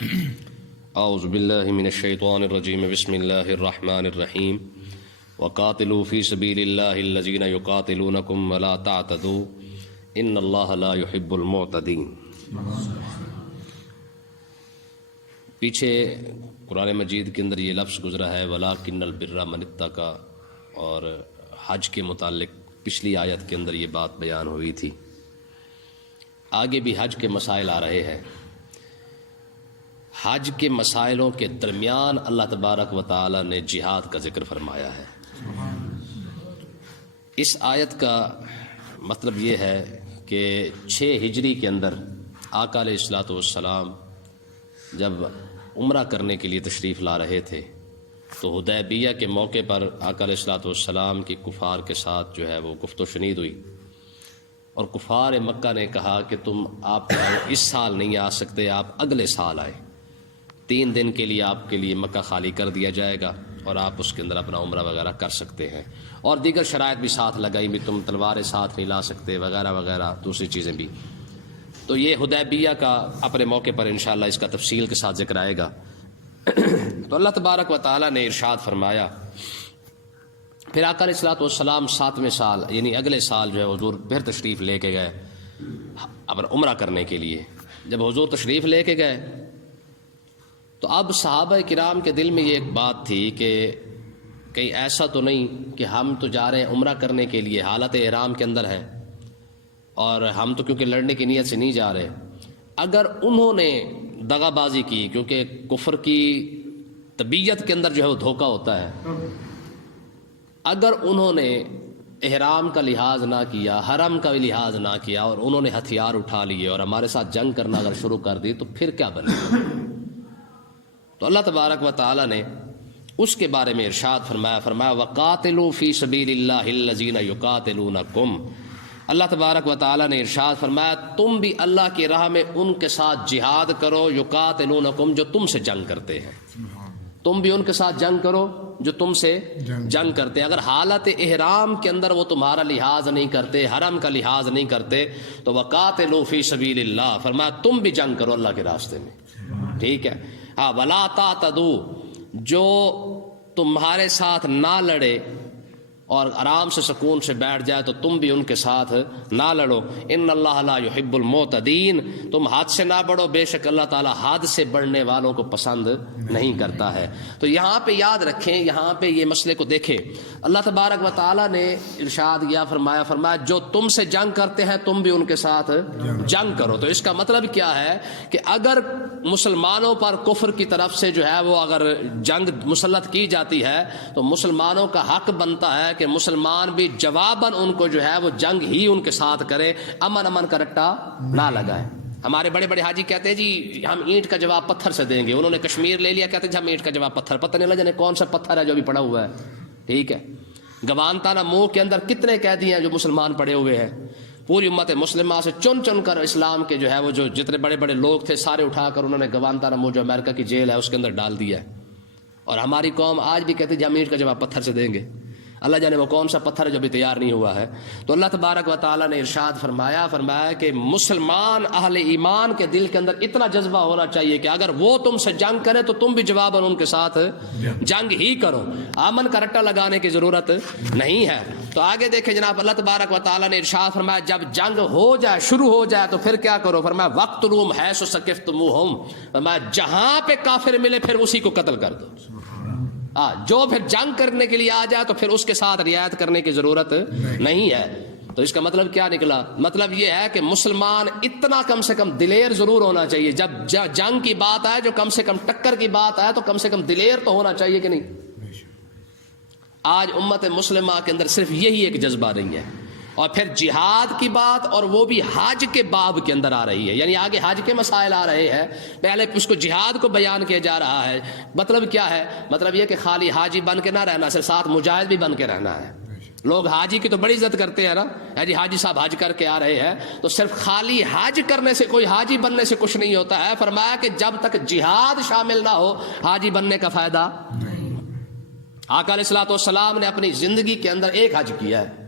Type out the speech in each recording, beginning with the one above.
اعوذ باللہ من الشیطان الرجیم بسم اللہ الرحمن الرحیم وقاتلوا فی سبیل اللہ الذین یقاتلونکم ولا تعتدوا ان اللہ لا يحب المعتدین۔ پیچھے قرآن مجید کے اندر یہ لفظ گزرا ہے وَلَٰكِنَّ الْبِرَّ مَنِ اتَّقَىٰ، اور حج کے متعلق پچھلی آیت کے اندر یہ بات بیان ہوئی تھی۔ آگے بھی حج کے مسائل آ رہے ہیں۔ حج کے مسائلوں کے درمیان اللہ تبارک و تعالی نے جہاد کا ذکر فرمایا ہے۔ اس آیت کا مطلب یہ ہے کہ 6 ہجری کے اندر آقا علیہ الصلوۃ والسلام جب عمرہ کرنے کے لیے تشریف لا رہے تھے تو حدیبیہ کے موقع پر آقا علیہ الصلوۃ والسلام کی کفار کے ساتھ جو ہے وہ گفت و شنید ہوئی، اور کفار مکہ نے کہا کہ آپ اس سال نہیں آ سکتے، آپ اگلے سال آئے، 3 دن کے لیے آپ کے لیے مکہ خالی کر دیا جائے گا اور آپ اس کے اندر اپنا عمرہ وغیرہ کر سکتے ہیں، اور دیگر شرائط بھی ساتھ لگائی بھی، تم تلواریں ساتھ نہیں لا سکتے وغیرہ وغیرہ دوسری چیزیں بھی۔ تو یہ حدیبیہ کا اپنے موقع پر انشاءاللہ اس کا تفصیل کے ساتھ ذکر آئے گا۔ تو اللہ تبارک و تعالی نے ارشاد فرمایا، پھر آقا علیہ الصلوۃ والسلام 7ویں سال یعنی اگلے سال جو ہے حضور پھر تشریف لے کے گئے اپنا عمرہ کرنے کے لیے۔ جب حضور تشریف لے کے گئے تو اب صحابہ کرام کے دل میں یہ ایک بات تھی کہ کہیں ایسا تو نہیں کہ ہم تو جا رہے ہیں عمرہ کرنے کے لیے، حالت احرام کے اندر ہیں، اور ہم تو کیونکہ لڑنے کی نیت سے نہیں جا رہے۔ اگر انہوں نے دغا بازی کی، کیونکہ کفر کی طبیعت کے اندر جو ہے وہ دھوکہ ہوتا ہے، اگر انہوں نے احرام کا لحاظ نہ کیا، حرم کا بھی لحاظ نہ کیا، اور انہوں نے ہتھیار اٹھا لیے اور ہمارے ساتھ جنگ کرنا اگر شروع کر دی تو پھر کیا بنے گا؟ تو اللہ تبارک و تعالی نے اس کے بارے میں ارشاد فرمایا وَقَاتِلُوا فِي سَبِيلِ اللَّهِ الَّذِينَ يُقَاتِلُونَكُمْ۔ اللہ تبارک و تعالی نے ارشاد فرمایا تم بھی اللہ کی راہ میں ان کے ساتھ جہاد کرو، یقاتلونکم، جو تم سے جنگ کرتے ہیں، تم بھی ان کے ساتھ جنگ کرو جو تم سے جنگ کرتے ہیں۔ اگر حالت احرام کے اندر وہ تمہارا لحاظ نہیں کرتے، حرم کا لحاظ نہیں کرتے، تو وَقَاتِلُوا فِي سَبِيلِ اللَّهِ، فرمایا تم بھی جنگ کرو اللہ کے راستے میں، ٹھیک ہے۔ ہاں وَلَا تَعْتَدُوا، جو تمہارے ساتھ نہ لڑے اور آرام سے سکون سے بیٹھ جائے تو تم بھی ان کے ساتھ نہ لڑو۔ ان اللہ لا يحب المعتدین، تم حد سے نہ بڑھو، بے شک اللہ تعالیٰ حد سے بڑھنے والوں کو پسند نہیں کرتا ہے۔ تو یہاں پہ یاد رکھیں، یہاں پہ یہ مسئلے کو دیکھیں، اللہ تبارک و تعالیٰ نے ارشاد کیا، فرمایا جو تم سے جنگ کرتے ہیں تم بھی ان کے ساتھ جنگ کرو۔ تو اس کا مطلب کیا ہے کہ اگر مسلمانوں پر کفر کی طرف سے جو ہے وہ اگر جنگ مسلط کی جاتی ہے تو مسلمانوں کا حق بنتا ہے کہ مسلمان بھی جواباً ان کو جو ہے وہ جنگ ہی ان کے ساتھ کرے، امن کا رٹا نہ لگائے۔ ہمارے بڑے بڑے حاجی کہتے ہیں جی ہم اینٹ کا جواب پتھر سے دیں گے، انہوں نے کشمیر لے لیا، کہتے ہیں جی ہم اینٹ کا جواب پتھر، پتہ نہیں جانے کون سا پتھر ہے جو ابھی پڑا ہوا ہے، ٹھیک ہے۔ گوانتانہ منہ کے اندر کتنے قیدی ہیں جو مسلمان پڑے ہوئے ہیں، پوری امت مسلمہ سے چن کر اسلام کے جو ہے وہ جو جتنے بڑے بڑے لوگ تھے سارے اٹھا کر انہوں نے گوانتانہ منہ جو امریکہ کی جیل ہے اس کے اندر ڈال دیا ہے، اور ہماری قوم آج بھی کہتے ہیں جی ہم اینٹ کا جواب پتھر سے دیں گے۔ اللہ جانے وہ کون سا پتھر ہے جو ابھی تیار نہیں ہوا ہے۔ تو اللہ تبارک و تعالیٰ نے ارشاد فرمایا کہ مسلمان اہل ایمان کے دل کے اندر اتنا جذبہ ہونا چاہیے کہ اگر وہ تم سے جنگ کرے تو تم بھی جواباً ان کے ساتھ جنگ ہی کرو، امن کا رٹا لگانے کی ضرورت نہیں ہے۔ تو آگے دیکھیں جناب، اللہ تبارک و تعالیٰ نے ارشاد فرمایا جب جنگ ہو جائے، شروع ہو جائے تو پھر کیا کرو؟ فرمایا وَاقْتُلُوهُمْ حَيْثُ ثَقَفْتُمُوهُمْ، فرمایا جہاں پہ کافر ملے پھر اسی کو قتل کر دو۔ جو پھر جنگ کرنے کے لیے آ جائے تو پھر اس کے ساتھ رعایت کرنے کی ضرورت نہیں ہے۔ تو اس کا مطلب کیا نکلا؟ مطلب یہ ہے کہ مسلمان اتنا کم سے کم دلیر ضرور ہونا چاہیے، جب جنگ کی بات آئے، جو کم سے کم ٹکر کی بات آئے تو کم سے کم دلیر تو ہونا چاہیے کہ نہیں؟ آج امت مسلمہ کے اندر صرف یہی ایک جذبہ نہیں ہے، اور پھر جہاد کی بات، اور وہ بھی حج کے باب کے اندر آ رہی ہے، یعنی آگے حج کے مسائل آ رہے ہیں، پہلے اس کو جہاد کو بیان کیا جا رہا ہے۔ مطلب کیا ہے؟ مطلب یہ کہ خالی حاجی بن کے نہ رہنا، صرف ساتھ مجاہد بھی بن کے رہنا ہے۔ لوگ حاجی کی تو بڑی عزت کرتے ہیں نا، جی حاجی صاحب حج کر کے آ رہے ہیں، تو صرف خالی حج کرنے سے، کوئی حاجی بننے سے کچھ نہیں ہوتا ہے۔ فرمایا کہ جب تک جہاد شامل نہ ہو حاجی بننے کا فائدہ نہیں۔ آقا علیہ الصلوۃ والسلام نے اپنی زندگی کے اندر ایک حج کیا ہے،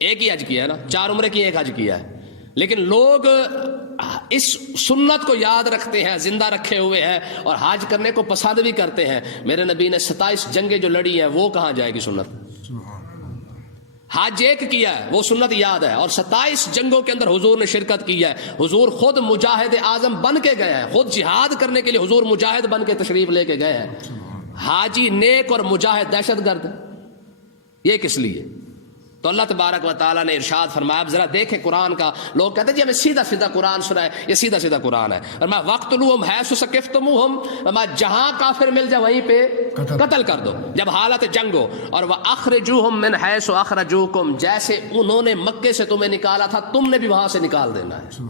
ایک ہی حج کیا ہے نا، 4 عمرے کی ایک حج کیا ہے، لیکن لوگ اس سنت کو یاد رکھتے ہیں، زندہ رکھے ہوئے ہیں اور حج کرنے کو پسند بھی کرتے ہیں، میرے نبی نے 27 جنگیں جو لڑی ہیں وہ کہاں جائے گی سنت؟ حج ایک کیا ہے وہ سنت یاد ہے، اور 27 جنگوں کے اندر حضور نے شرکت کی ہے. حضور خود مجاہد اعظم بن کے گئے ہیں، خود جہاد کرنے کے لیے حضور مجاہد بن کے تشریف لے کے گئے ہیں. حاجی نیک اور مجاہد دہشت گرد، یہ کس لیے؟ تو اللہ تبارک و تعالیٰ نے ارشاد فرمایا. اب ذرا دیکھیں قرآن کا، لوگ کہتے ہیں جی ہمیں سیدھا سیدھا قرآن سنا ہے، یہ سیدھا سیدھا قرآن ہے. فرمایا وَاقْتُلُوهُمْ حَيْثُ ثَقَفْتُمُوهُمْ، فرمایا جہاں کافر مل جائے وہیں پہ قتل کر دو جب حالت جنگ ہو. اور وَأَخْرِجُوهُمْ مِنْ حَيْثُ أَخْرَجُوكُمْ، جیسے انہوں نے مکے سے تمہیں نکالا تھا تم نے بھی وہاں سے نکال دینا ہے.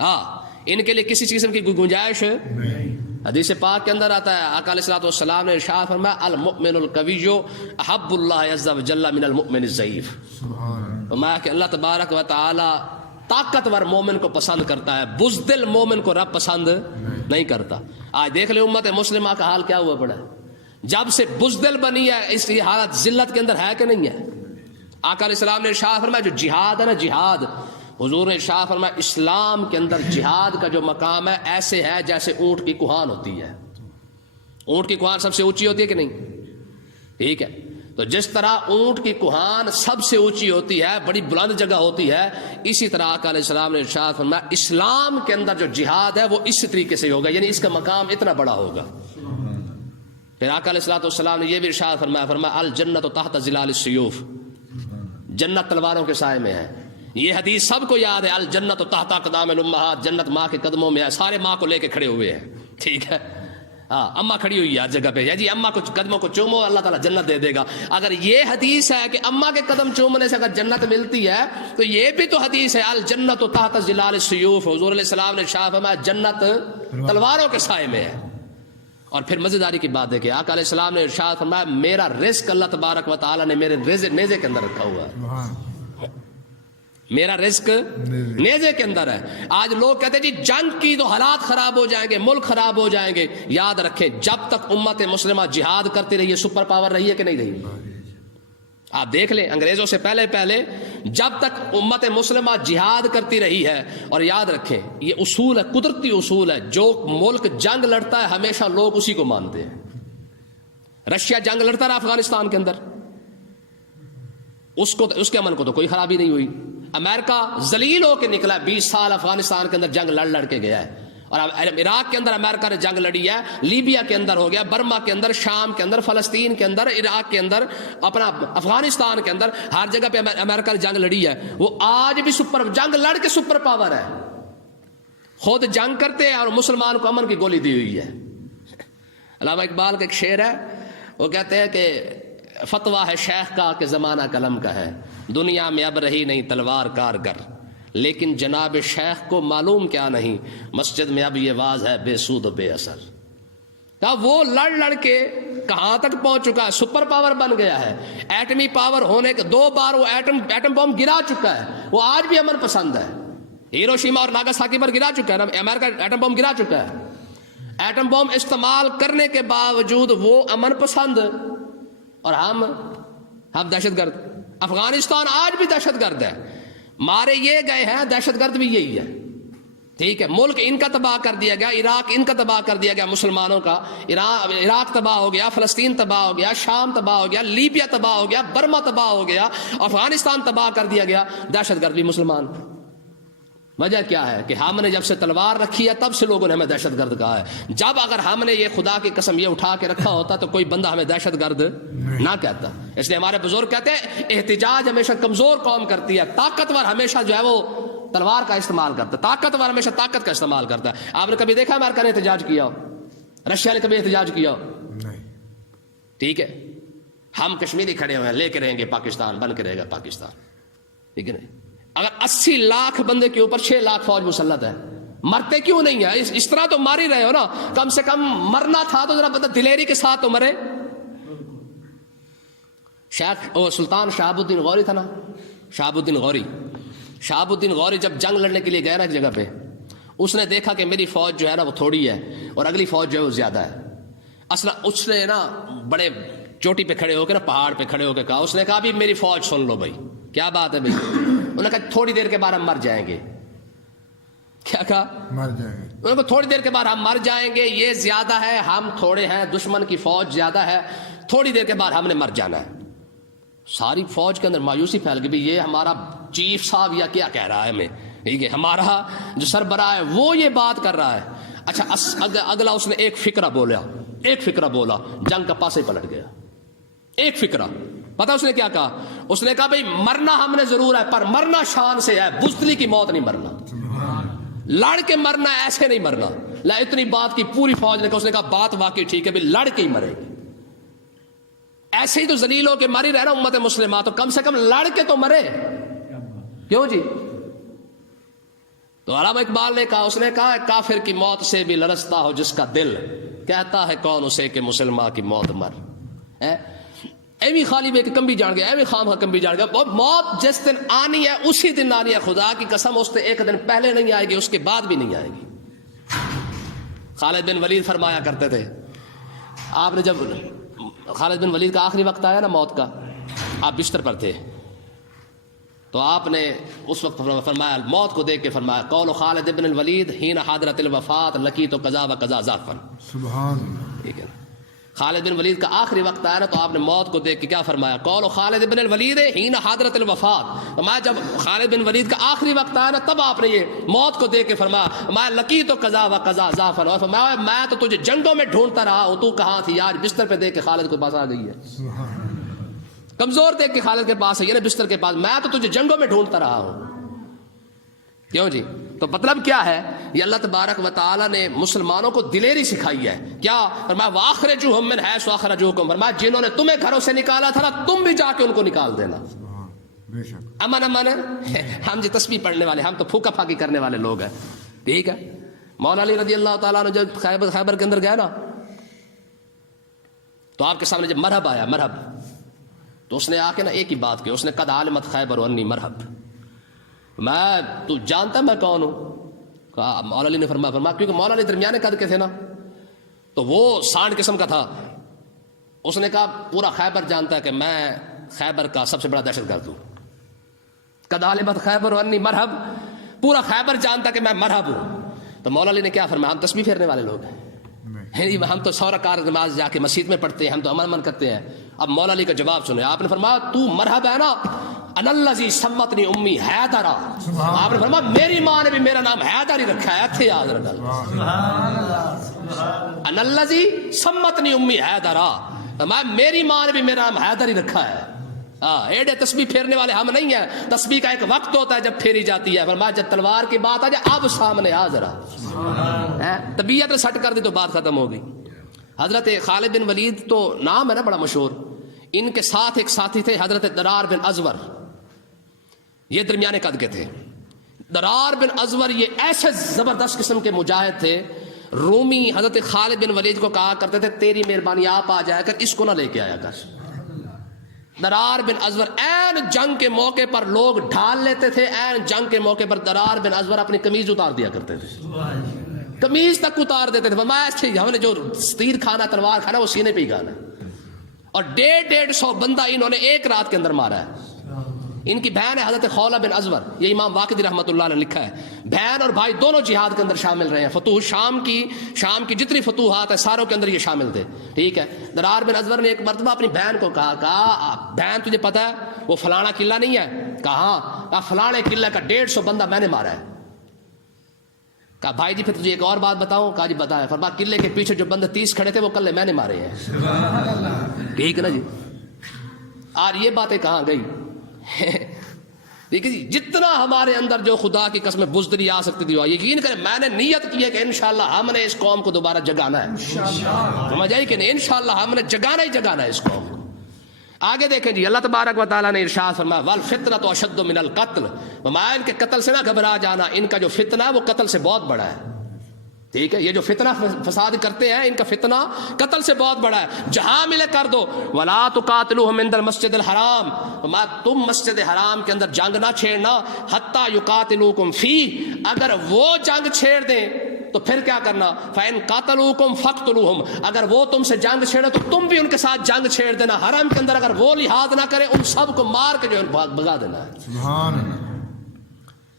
ہاں، ان کے لیے کسی قسم کی گنجائش نہیں. حدیث پاک کے اندر آتا ہے، آقا علیہ الصلوۃ والسلام نے ارشاد فرمایا المؤمن القوی احب اللہ عز وجل من المؤمن الضعیف. فرمایا کہ اللہ تبارک و تعالی طاقتور مومن کو پسند کرتا ہے، بزدل مومن کو رب پسند نہیں کرتا. آج دیکھ لیں امت مسلمہ کا حال کیا ہوا پڑا ہے، جب سے بزدل بنی ہے اس لیے حالت ذلت کے اندر ہے کہ نہیں ہے. آقا علیہ السلام نے ارشاد فرمایا جو جہاد ہے نا، جہاد، حضور نے ارشاد فرمایا اسلام کے اندر جہاد کا جو مقام ہے ایسے ہے جیسے اونٹ کی کوہان ہوتی ہے. اونٹ کی کوہان سب سے اونچی ہوتی ہے کہ نہیں؟ ٹھیک ہے، تو جس طرح اونٹ کی کوہان سب سے اونچی ہوتی ہے، بڑی بلند جگہ ہوتی ہے، اسی طرح آقا علیہ السلام نے ارشاد فرمایا اسلام کے اندر جو جہاد ہے وہ اس طریقے سے ہوگا، یعنی اس کا مقام اتنا بڑا ہوگا. پھر آقا علیہ السلام نے یہ بھی ارشاد فرمایا الجنت تحت ظلال السیوف، جنت تلواروں کے سائے میں ہے. یہ حدیث سب کو یاد ہے، الجنت تحت اقدام الامہات، جنت ماں کے قدموں میں ہے. سارے ماں کو لے کے کھڑے ہوئے ہیں، ٹھیک ہے. ہاں، اماں کھڑی ہوئی ہے ہر جگہ پہ، جی اماں کو قدموں کو چومو اللہ تعالیٰ جنت دے دے گا. اگر یہ حدیث ہے کہ اماں کے قدم چومنے سے اگر جنت ملتی ہے تو یہ بھی تو حدیث ہے الجنت تحت ظلال السیوف. حضور علیہ السلام نے ارشاد فرمایا جنت تلواروں کے سائے میں ہے. اور پھر مزیداری کی بات ہے کہ آقا علیہ السلام نے ارشاد فرمایا میرا رزق اللہ تبارک و تعالیٰ نے میرے نیزے کے اندر رکھا ہوا ہے، میرا رزق نیزے کے اندر ہے. آج لوگ کہتے ہیں جی جنگ کی تو حالات خراب ہو جائیں گے، ملک خراب ہو جائیں گے. یاد رکھیں جب تک امت مسلمہ جہاد کرتی رہی ہے، سپر پاور رہی ہے کہ نہیں رہی؟ آپ دیکھ لیں انگریزوں سے پہلے جب تک امت مسلمہ جہاد کرتی رہی ہے. اور یاد رکھیں یہ اصول ہے، قدرتی اصول ہے، جو ملک جنگ لڑتا ہے ہمیشہ لوگ اسی کو مانتے ہیں. رشیا جنگ لڑتا رہا افغانستان کے اندر، اس کے امن کو تو کوئی خرابی نہیں ہوئی. امریکہ ذلیل ہو کے نکلا، 20 سال افغانستان کے اندر جنگ لڑ کے گیا ہے. اور عراق کے اندر امریکہ نے جنگ لڑی ہے، لیبیا کے اندر ہو گیا، برما کے اندر، شام کے اندر، فلسطین کے اندر، عراق کے اندر، اپنا افغانستان کے اندر، ہر جگہ پہ امریکہ نے جنگ لڑی ہے. وہ آج بھی جنگ لڑ کے سپر پاور ہے، خود جنگ کرتے ہیں اور مسلمان کو امن کی گولی دی ہوئی ہے. علامہ اقبال کا ایک شعر ہے، وہ کہتے ہیں کہ فتویٰ ہے شیخ کا کہ زمانہ قلم کا ہے، دنیا میں اب رہی نہیں تلوار کارگر، لیکن جناب شیخ کو معلوم کیا نہیں، مسجد میں اب یہ واز ہے بے سود و بے اثر. وہ لڑ کے کہاں تک پہنچ چکا ہے، سپر پاور بن گیا ہے. ایٹمی پاور ہونے کے 2 بار وہ ایٹم بم گرا چکا ہے، وہ آج بھی امن پسند ہے. ہیروشیما اور ناگاساکی پر گرا چکا ہے، امریکہ ایٹم بم گرا چکا ہے. ایٹم بم استعمال کرنے کے باوجود وہ امن پسند، اور ہم دہشت گرد. افغانستان آج بھی دہشت گرد ہے، مارے یہ گئے ہیں، دہشت گرد بھی یہی ہے. ٹھیک ہے، ملک ان کا تباہ کر دیا گیا، عراق ان کا تباہ کر دیا گیا، مسلمانوں کا عراق تباہ ہو گیا، فلسطین تباہ ہو گیا، شام تباہ ہو گیا، لیبیا تباہ ہو گیا، برما تباہ ہو گیا، افغانستان تباہ کر دیا گیا. دہشت گرد بھی مسلمان. وجہ کیا ہے کہ ہم نے جب سے تلوار رکھی ہے تب سے لوگوں نے ہمیں دہشت گرد کہا ہے. جب اگر ہم نے یہ خدا کی قسم یہ اٹھا کے رکھا ہوتا تو کوئی بندہ ہمیں دہشت گرد نہ کہتا. اس لیے ہمارے بزرگ کہتے ہیں احتجاج ہمیشہ کمزور قوم کرتی ہے، طاقتور ہمیشہ جو ہے وہ تلوار کا استعمال کرتا ہے، طاقتور ہمیشہ طاقت کا استعمال کرتا ہے. آپ نے کبھی دیکھا امریکہ نے احتجاج کیا ہو؟ رشیا نے کبھی احتجاج کیا ہو؟ ٹھیک ہے، ہم کشمیری کھڑے ہوئے ہیں، لے کے رہیں گے پاکستان، بن کے رہے گا پاکستان. ٹھیک ہے نا؟ اگر 80 لاکھ بندے کے اوپر 6 لاکھ فوج مسلط ہے، مرتے کیوں نہیں ہے؟ اس طرح تو مار ہی رہے ہو نا، کم سے کم مرنا تھا تو ذرا دلیری کے ساتھ تو مرے. سلطان شہاب الدین غوری تھا نا، شہاب الدین غوری جب جنگ لڑنے کے لیے گیا نا ایک جگہ پہ، اس نے دیکھا کہ میری فوج جو ہے نا وہ تھوڑی ہے اور اگلی فوج جو ہے وہ زیادہ ہے. اصلا اس نے نا بڑے چوٹی پہ کھڑے ہو کے نا، پہاڑ پہ کھڑے ہو کے کہا، اس نے کہا بھی میری فوج سن لو بھائی، کیا بات ہے بھائی؟ انہوں نے کہا تھوڑی دیر کے بعد ہم مر جائیں گے. کیا کہا؟ مر جائیں گے. ان کو تھوڑی دیر کے بعد ہم مر جائیں گے، یہ زیادہ ہے، ہم تھوڑے ہیں، دشمن کی فوج زیادہ ہے، تھوڑی دیر کے بعد ہم نے مر جانا ہے. ساری فوج کے اندر مایوسی پھیل گئی، یہ ہمارا چیف صاحب یا کیا کہہ رہا ہے ہمیں، ٹھیک ہے، ہمارا جو سربراہ ہے وہ یہ بات کر رہا ہے. اچھا اگلا اس نے ایک فکرہ بولا، جنگ کا پاسے پلٹ گیا. ایک فکرہ، پتہ اس نے کیا کہا؟ اس نے کہا بھئی مرنا ہم نے ضرور ہے، پر مرنا شان سے ہے، بزدلی کی موت نہیں مرنا، لڑ کے مرنا، ایسے نہیں مرنا. اتنی بات کی پوری فوج نے کہا، اس نے کہا بات واقعی ٹھیک ہے، بھئی لڑ کے ہی مرے گی، ایسے ہی تو ذلیل ہو کے مر ہی رہنا امت مسلمہ، تو کم سے کم لڑ کے تو مرے. کیوں جی؟ تو علامہ اقبال نے کہا، اس نے کہا کافر کی موت سے بھی لرزتا ہو جس کا دل، کہتا ہے کون اسے کہ مسلمہ کی موت مر. ایویں خالی بے کہ کم بھی جان گیا، ایویں خام کم بھی جان گیا. اور موت جس دن آنی ہے اسی دن آنی ہے، خدا کی قسم اس سے ایک دن پہلے نہیں آئے گی، اس کے بعد بھی نہیں آئے گی. خالد بن ولید فرمایا کرتے تھے، آپ نے جب خالد بن ولید کا آخری وقت آیا نا موت کا، آپ بستر پر تھے، تو آپ نے اس وقت فرمایا، موت کو دیکھ کے فرمایا، قول خالد بن الولید حین حاضرت الوفات لقیت قضا و قضا ضعفا. سبحان اللہ. ٹھیک ہے، خالد بن ولید کا آخری وقت آیا نا، تو آپ نے موت کو دیکھ کے کیا فرمایا؟ قول خالد بن الولید حین حاضرت الوفات. فرمایا جب خالد بن ولید کا آخری وقت آیا نا، تب آپ نے یہ موت کو دیکھ کے فرمایا، میں لقیت قضا و قضا ضعفا. اور فرمایا میں تو تجھے جنگوں میں ڈھونڈتا رہا ہوں، تو کہاں تھی؟ آج بستر پہ دیکھ کے خالد کے پاس آ گئی ہے، کمزور دیکھ کے خالد کے پاس ہے، یعنی بستر کے پاس، میں تو تجھے جنگوں میں ڈھونڈتا رہا ہوں. کیوں جی؟ تو مطلب کیا ہے؟ یہ اللہ تبارک و تعالیٰ نے مسلمانوں کو دلیری سکھائی ہے. کیا فرمایا؟ وَأَخْرِجُوهُم مِّنْ حَيْثُ أَخْرَجُوكُم. فرمایا جنہوں نے تمہیں گھروں سے نکالا تھا نا، تم بھی جا کے ان کو نکال دینا. بے شک. امن ہم جی تسبیح پڑھنے والے، ہم تو پھوکا پھاکی کرنے والے لوگ ہیں، ٹھیک ہے. مولا علی رضی اللہ تعالیٰ نے جب خیبر کے اندر گیا نا، تو آپ کے سامنے جب مرحب آیا، مرحب، تو اس نے آ کے نا ایک ہی بات کی، اس نے قد علمت خیبر انی مرحب. میں تو جانتا میں کون ہوں؟ کہا مولا علی نے فرمایا کیونکہ مولا علی درمیانے قد کے تھے نا، تو وہ سانڈ قسم کا تھا. اس نے کہا پورا خیبر جانتا ہے کہ میں خیبر کا سب سے بڑا دہشت گرد ہوں. قد علمت خیبر انی مرحب، پورا خیبر جانتا کہ میں مرحب ہوں. تو مولا علی نے کیا فرمایا؟ ہم تسبیح پھیرنے والے لوگ ہیں، ہم تو 100 رکعت نماز جا کے مسجد میں پڑھتے ہیں، ہم تو امن کرتے ہیں. اب مولا علی کا جواب سنیں. آپ نے فرمایا تو مرحب ہے نا، انا الذی سمتنی امی حیدرا. آپ نے فرمایا میری ماں نے بھی میرا نام حیدر ہی رکھا ہے. اتھے یاد رکھنا، انا الذی سمتنی امی حیدرا. فرمایا میری ماں نے بھی میرا نام حیدر ہی رکھا ہے. ایڈے تسبیح پھیرنے والے ہم نہیں ہیں. تسبیح کا ایک وقت ہوتا ہے جب پھیری جاتی ہے. فرمایا جب تلوار کی بات آ جائے اب سامنے آ ذرا، طبیعت سٹ کر دی تو بات ختم ہو گئی. حضرت خالد بن ولید تو نام ہے نا بڑا مشہور، ان کے ساتھ ایک ساتھی تھے حضرت درار بن ازور. یہ درمیانے قد کے تھے. درار بن ازور یہ ایسے زبردست قسم کے مجاہد تھے. رومی حضرت خالد بن ولید کو کہا کرتے تھے تیری مہربانی آپ آ جایا کر، اس کو نہ لے کے آیا کر. درار بن ازور این جنگ کے موقع پر لوگ ڈھال لیتے تھے، این جنگ کے موقع پر درار بن ازور اپنی قمیض اتار دیا کرتے تھے، قمیض تک اتار دیتے تھے. فرمایا ہم نے جو تیر کھانا تلوار کھانا وہ سینے پہ ہی کھانا. اور 150 بندہ انہوں نے ایک رات کے اندر مارا ہے. ان کی بہن ہے حضرت خولہ بن ازور، یہ امام واقدی رحمۃ اللہ نے لکھا ہے. بہن اور بھائی دونوں جہاد کے اندر شامل رہے ہیں. فتوح شام کی جتنی فتوحات ہیں ساروں کے اندر یہ شامل تھے، ٹھیک ہے. درار بن ازور نے ایک مرتبہ اپنی بہن کو کہا بہن تجھے پتا ہے وہ فلانا قلعہ نہیں ہے؟ کہا فلانے قلعے کا 150 بندہ میں نے مارا ہے. کہا بھائی جی پھر تجھے ایک اور بات بتاؤں؟ کہا جی بتا ہے. فرمایا قلعے کے پیچھے جو بندے 30 کھڑے تھے وہ کلے میں نے مارے ہیں. ٹھیک ہے نا جی. اور یہ باتیں کہاں گئی؟ دیکھیے جی جتنا ہمارے اندر جو خدا کی قسم بزدلی آ سکتی تھی، یقین کریں میں نے نیت کی ہے کہ انشاءاللہ ہم نے اس قوم کو دوبارہ جگانا ہے. سمجھ آئی کہ نہیں؟ انشاءاللہ ہم نے جگانا ہی جگانا ہے اس قوم کو. آگے دیکھیں جی اللہ تبارک و تعالیٰ نے ارشاد فرمایا والفتنۃ اشد من القتل. فرمایا ان کے قتل سے نہ گھبرا جانا، ان کا جو فتنہ ہے وہ قتل سے بہت بڑا ہے. ٹھیک ہے، یہ جو فتنہ فساد کرتے ہیں ان کا فتنہ قتل سے بہت بڑا ہے. جہاں ملے کر دو. ولا تقاتلوہم عند المسجد الحرام. تم مسجد حرام کے اندر جنگ نہ چھیڑنا حتی یقاتلوکم فیہ. اگر وہ جنگ چھیڑ دیں تو پھر کیا کرنا؟ فَإِن قَاتَلُوكُمْ فَاقْتُلُوهُمْ. اگر وہ تم سے جنگ چھیڑے تو تم بھی ان کے ساتھ جنگ چھیڑ دینا. حرم کے اندر اگر وہ لحاظ نہ کرے ان سب کو مار کے جو بھگا دینا ہے. سبحان اللہ.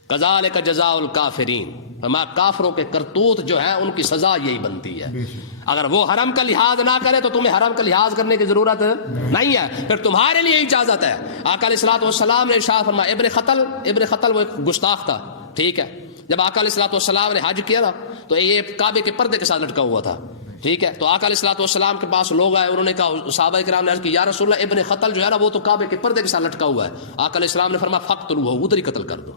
کذالک جزاء الکافرین. کافروں کے کرتوت جو ہیں ان کی سزا یہی بنتی ہے. اگر وہ حرم کا لحاظ نہ کرے تو تمہیں حرم کا لحاظ کرنے کی ضرورت نہیں ہے. پھر تمہارے لیے اجازت ہے. آقا علیہ الصلوۃ والسلام نے ارشاد فرمایا, ابن خطل وہ ایک گستاخ تھا, ٹھیک ہے. جب آقا علیہ الصلوۃ والسلام نے حج کیا نا تو یہ کعبے کے پردے کے ساتھ لٹکا ہوا تھا, ٹھیک ہے. تو آقا علیہ الصلوۃ والسلام کے پاس لوگ آئے, انہوں نے کہا, صحابہ کرام نے عرض کی, یا رسول اللہ ابن خطل جو ہے نا وہ تو کعبے کے پردے کے ساتھ لٹکا ہوا ہے. آقا علیہ السلام نے فرمایا فقتلوہ, ادھر ہی قتل کر دو,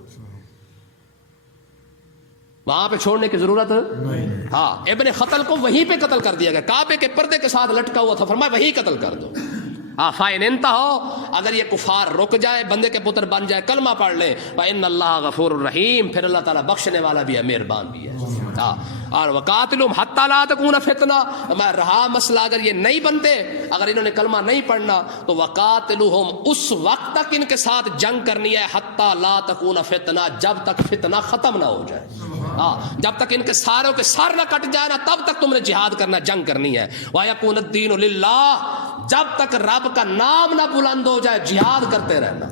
وہاں پہ چھوڑنے کی ضرورت نہیں. ہاں, ابن خطل کو وہیں پہ قتل کر دیا گیا, کعبے کے پردے کے ساتھ لٹکا ہوا تھا, فرمایا وہیں قتل کر دو. فَإِنْ انْتَهَوْا, اگر یہ کفار رک جائے, بندے کے پتر بن جائے, کلمہ پڑھ لے, فَإِنَّ اللَّهَ غَفُورٌ رَحِيمٌ, پھر اللہ تعالیٰ بخشنے والا بھی ہے, مہربان بھی ہے. اور وَقَاتِلُهُمْ حَتَّى لَا تَكُونَ فِتْنَةٌ, میں رہا مسئلہ اگر یہ نہیں بنتے, اگر انہوں نے کلمہ نہیں پڑھنا تو وَقَاتِلُهُمْ, اس وقت تک ان کے ساتھ جنگ کرنی ہے, حَتَّى لَا تَكُونَ فِتْنَةٌ, جب تک فتنہ ختم نہ ہو جائے. جب تک ان کے ساروں کے سر نہ کٹ جائے نا تب تک تم نے جہاد کرنا, جنگ کرنی ہے. وَيَكُونَ الدِّينُ لِلَّهِ, جب تک رب کا نام نہ بلند ہو جائے جہاد کرتے رہنا,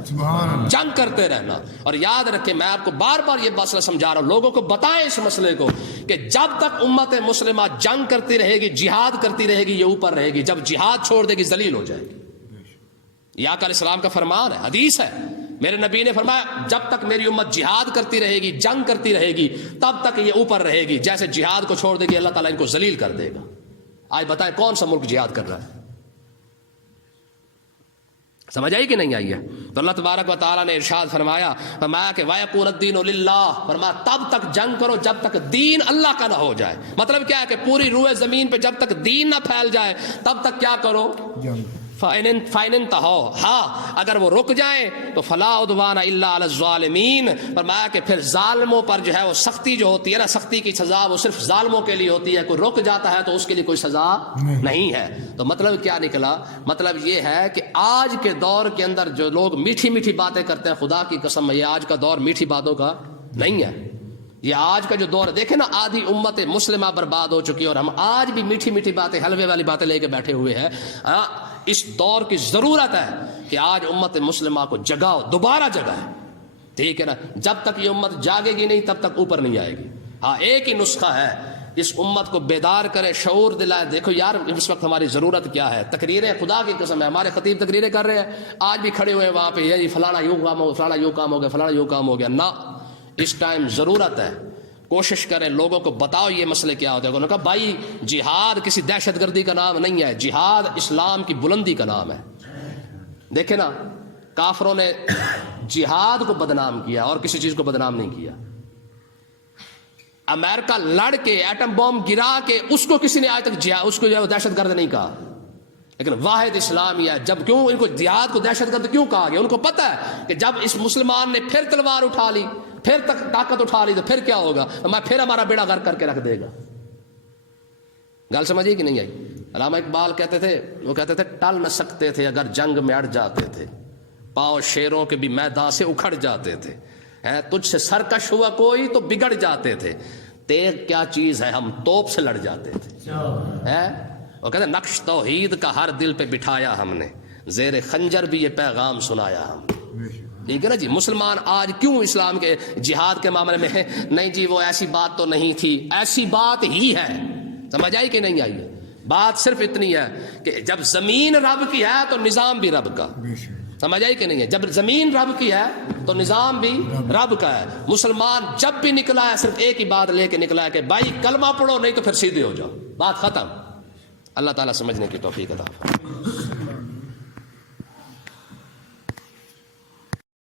جنگ کرتے رہنا. اور یاد رکھیں, میں آپ کو بار بار یہ مسئلہ سمجھا رہا ہوں, لوگوں کو بتائیں اس مسئلے کو کہ جب تک امت مسلمہ جنگ کرتی رہے گی, جہاد کرتی رہے گی, یہ اوپر رہے گی. جب جہاد چھوڑ دے گی ذلیل ہو جائے گی. یہ آقا علیہ السلام کا فرمان ہے, حدیث ہے. میرے نبی نے فرمایا جب تک میری امت جہاد کرتی رہے گی, جنگ کرتی رہے گی, تب تک یہ اوپر رہے گی. جیسے جہاد کو چھوڑ دے گی اللہ تعالیٰ ان کو ذلیل کر دے گا. آج بتائیں کون سا ملک جہاد کر رہا ہے؟ سمجھ آئی کہ نہیں آئی ہے؟ تو اللہ تبارک و تعالیٰ نے ارشاد فرمایا کہ وَيَكُونَ الدِّينُ لِلَّهِ, فرمایا تب تک جنگ کرو جب تک دین اللہ کا نہ ہو جائے. مطلب کیا ہے کہ پوری روئے زمین پہ جب تک دین نہ پھیل جائے تب تک کیا کرو, فَإِنْ انْتَهَوْا, ہاں اگر وہ رک جائیں تو فَلَا عُدْوَانَ إِلَّا عَلَى الظَّالِمِينَ, فرمایا کہ پھر ظالموں پر جو ہے وہ سختی جو ہوتی ہے نا, سختی کی سزا وہ صرف ظالموں کے لیے ہوتی ہے. کوئی رک جاتا ہے تو اس کے لیے کوئی سزا نہیں ہے. تو مطلب کیا نکلا؟ مطلب یہ ہے کہ آج کے دور کے اندر جو لوگ میٹھی میٹھی باتیں کرتے ہیں, خدا کی قسم یہ آج کا دور میٹھی باتوں کا نہیں ہے. یہ آج کا جو دور ہے, دیکھیں نا, آدھی امت مسلمہ برباد ہو چکی ہے اور ہم آج بھی میٹھی میٹھی باتیں, حلوے والی باتیں لے کے بیٹھے ہوئے ہیں. اس دور کی ضرورت ہے کہ آج امت مسلمہ کو جگاؤ, دوبارہ جگائے, ٹھیک ہے نا. جب تک یہ امت جاگے گی نہیں تب تک اوپر نہیں آئے گی. ہاں, ایک ہی نسخہ ہے, اس امت کو بیدار کرے, شعور دلائے. دیکھو یار اس وقت ہماری ضرورت کیا ہے, تقریریں, خدا کی قسم ہے ہمارے خطیب تقریریں کر رہے ہیں, آج بھی کھڑے ہوئے ہیں وہاں پہ, یہ فلانا یوں کام ہو, فلانا یوں کام ہو گیا, فلانا یوں کام ہو گیا. نہ, اس ٹائم ضرورت ہے, کوشش کریں, لوگوں کو بتاؤ یہ مسئلے کیا ہوتے ہیں. انہوں نے کہا بھائی جہاد کسی دہشت گردی کا نام نہیں ہے, جہاد اسلام کی بلندی کا نام ہے. دیکھیں نا, کافروں نے جہاد کو بدنام کیا اور کسی چیز کو بدنام نہیں کیا. امریکہ لڑ کے ایٹم بم گرا کے اس کو کسی نے آج تک اس کو جو ہے دہشت گرد نہیں کہا, لیکن واحد اسلامی ہے. جب کیوں ان کو جہاد کو دہشت گرد کیوں کہا گیا؟ ان کو پتہ ہے کہ جب اس مسلمان نے پھر تلوار اٹھا لی, پھر تک طاقت اٹھا لی تو پھر کیا ہوگا, میں پھر ہمارا بیڑا غرق کر کے رکھ دے گا. گل سمجھیے کہ نہیں آئی؟ علامہ اقبال کہتے تھے, وہ کہتے تھے ٹل نہ سکتے تھے اگر جنگ میں اڑ جاتے تھے, پاؤں شیروں کے بھی میدان سے اکھڑ جاتے تھے, تجھ سے سرکش ہوا کوئی تو بگڑ جاتے تھے, تیغ کیا چیز ہے ہم توپ سے لڑ جاتے تھے. وہ کہتے ہیں نقش توحید کا ہر دل پہ بٹھایا ہم نے, زیر خنجر بھی یہ پیغام سنایا ہم نے. ٹھیک ہے نا جی. مسلمان آج کیوں اسلام کے جہاد کے معاملے میں ہے, نہیں جی وہ ایسی بات تو نہیں تھی, ایسی بات ہی ہے. سمجھ آئی کہ نہیں آئی؟ بات صرف اتنی ہے کہ جب زمین رب کی ہے تو نظام بھی رب کا. سمجھ آئی کہ نہیں ہے؟ جب زمین رب کی ہے تو نظام بھی رب کا ہے. مسلمان جب بھی نکلا ہے صرف ایک ہی بات لے کے نکلا ہے کہ بھائی کلمہ پڑھو نہیں تو پھر سیدھے ہو جاؤ, بات ختم. اللہ تعالیٰ سمجھنے کی توفیق عطا فرمائے.